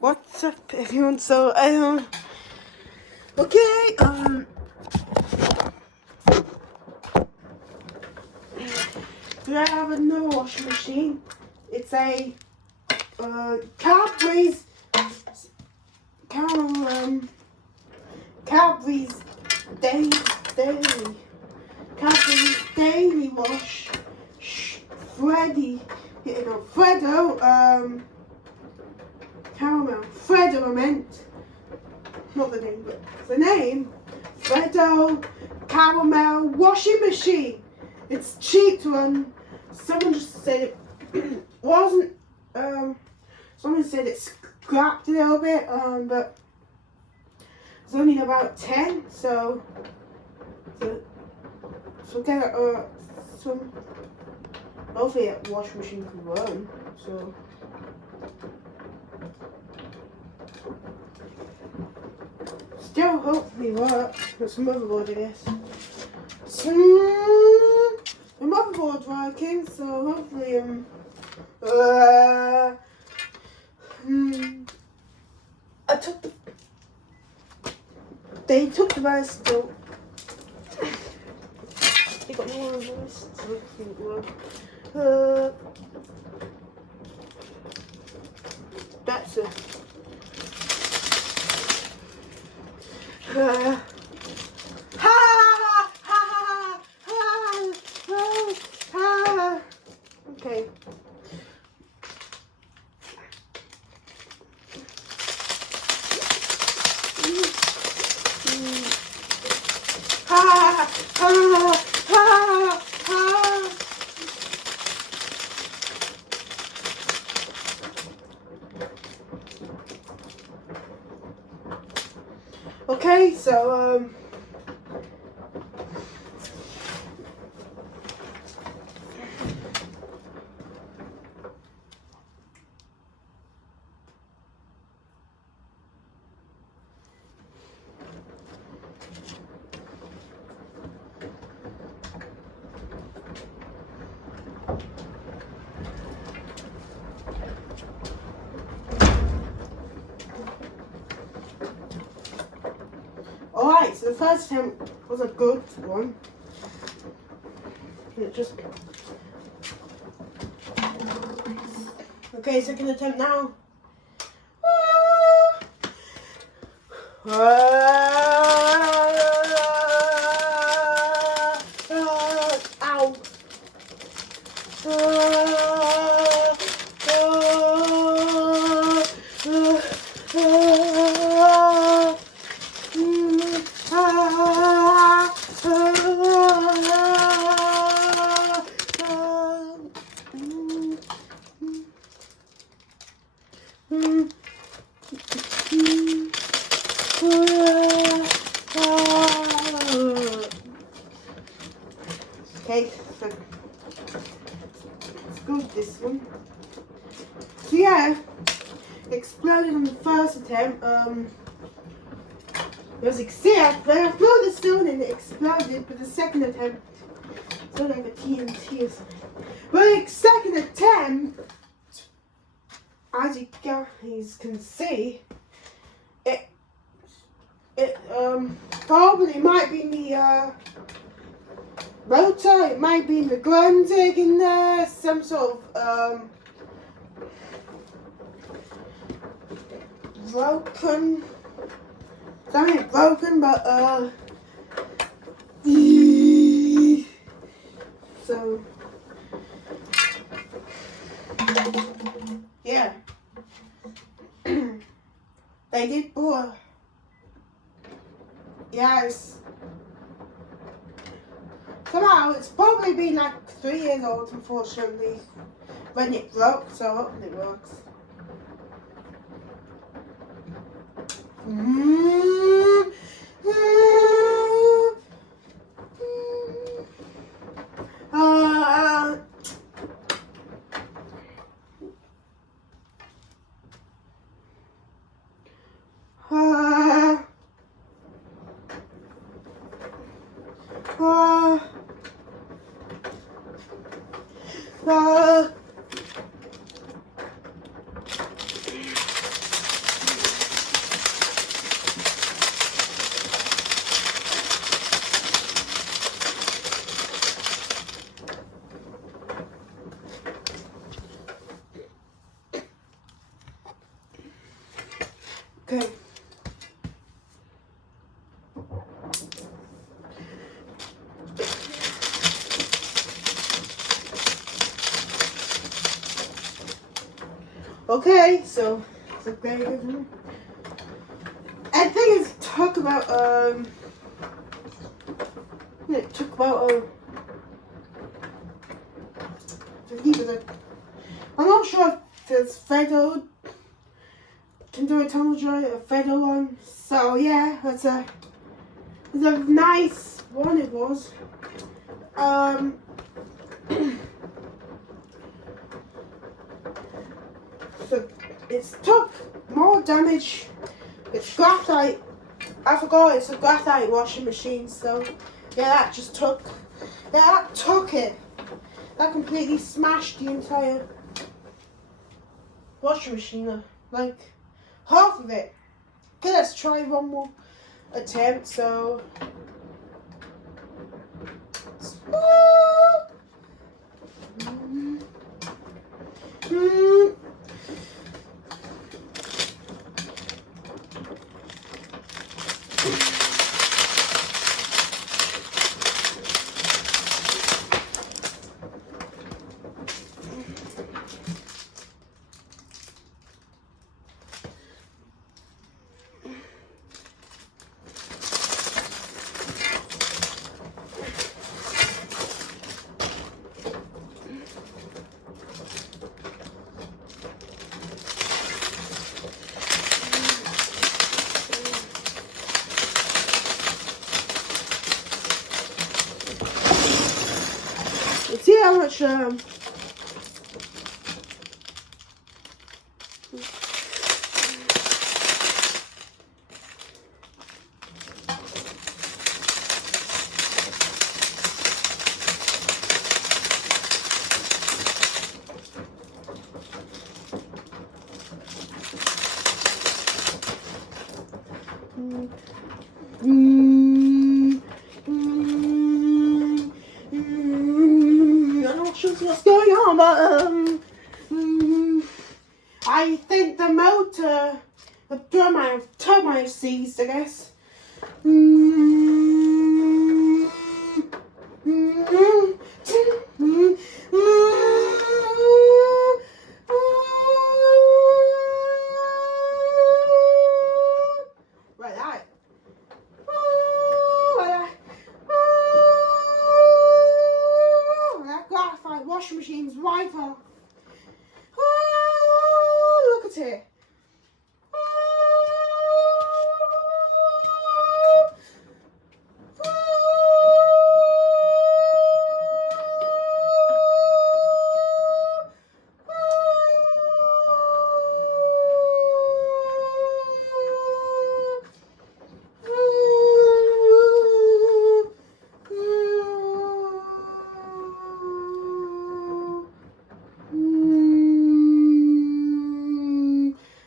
What's up, everyone? So, okay, we have a new washing machine. It's a, Cadbury's, Cadbury's Daily, Cadbury's Daily Wash, Freddo, Caremel, Freddo I meant, not the name, but the name, Freddo Caremel washing machine. It's cheap to run. Someone just said it wasn't, someone said it scrapped a little bit, but it's only about 10, so get some, hopefully a washing machine can run, so. Still hopefully work. There's some motherboard in this. The motherboard's working, so hopefully they took the virus still. They got more of this, so hopefully it works. That's it. Okay. Okay, so alright, so the first attempt was a good one. And it just... Okay, second attempt now. Ow. Okay, so it's good, this one. So yeah, exploded on the first attempt. As you can see, I blew the stone and it exploded, but the second attempt, it's like a TNT or something. But the second attempt, as you guys can see, it probably might be in the rotor, it might be in the grundig in there, some sort of broken, something broken, but so yeah. They did bore. Yes. Somehow it's probably been like 3 years old, unfortunately, when it broke, so hopefully it works. Okay. Okay, so it's a very good one. I think it took about I'm not sure if there's Freddo can do a tunnel joy, a Freddo one. So yeah, it's a nice one. It was. So it's took more damage. It's graphite. I forgot it's a graphite washing machine. So yeah, that just took. Yeah, that took it. That completely smashed the entire washing machine. Like half of it. Okay, let's try one more attempt. So. See how much what's going on, but I think the motor, the turbine seized, I guess. Right, that. That graphite washing machine's right off. Look at it.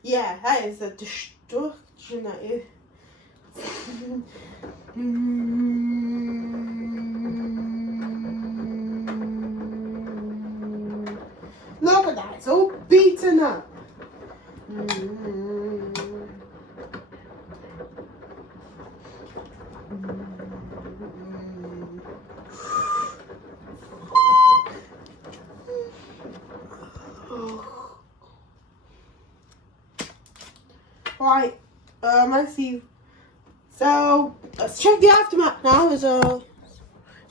Yeah, that is a destruction that is. Look at that, it's all beaten up. Right, let's see. So let's check the aftermath now. It's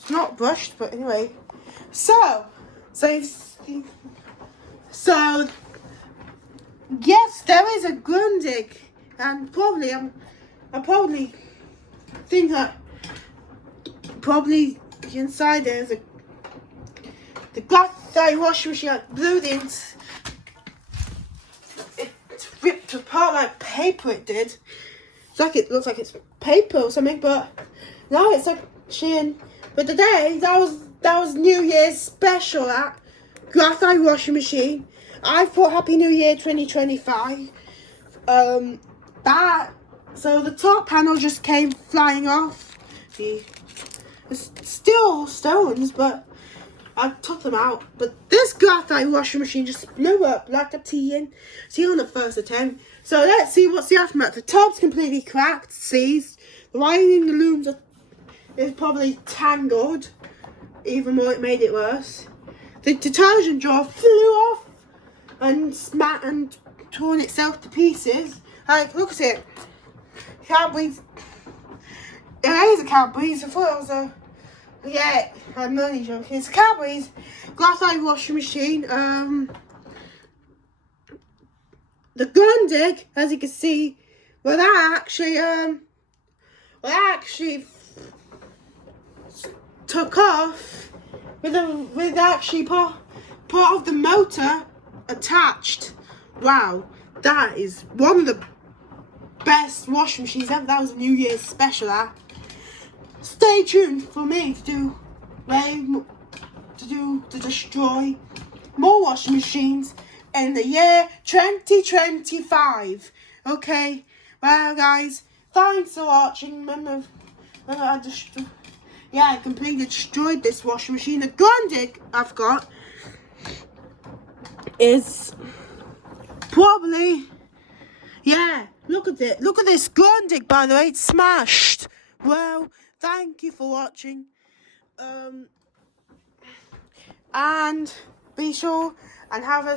not brushed, but anyway. So yes, there is a grundig, and probably I probably think that probably inside there's the graphite washing machine that blew the ripped apart like paper. It did. It's like it looks like it's paper or something, but now it's like sheen. But today that was New Year's special. That graphite washing machine. I thought Happy New Year 2025. So the top panel just came flying off. It's still stones, but I took them out, but this graphite washing machine just blew up like a tin. See, on the first attempt. So let's see what's the aftermath. The top's completely cracked, seized. The wiring in the looms is probably tangled. Even more, it made it worse. The detergent jar flew off and smacked and torn itself to pieces. Like, look at it. Cadbury's. It is a Cadbury's. I thought it was a. Yeah, I'm only joking. It's a Cadbury's graphite washing machine. The Grundig, as you can see, well that actually took off with actually part of the motor attached. Wow, that is one of the best washing machines ever. That was a New Year's special. Stay tuned for me to destroy more washing machines in the year 2025. Okay, well guys, thanks for watching. Remember I completely destroyed this washing machine. The Grundig I've got is probably, yeah, look at it. Look at this Grundig, by the way, it's smashed. Well, thank you for watching. And be sure and have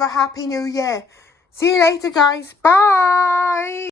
a happy new year. See you later, guys. Bye.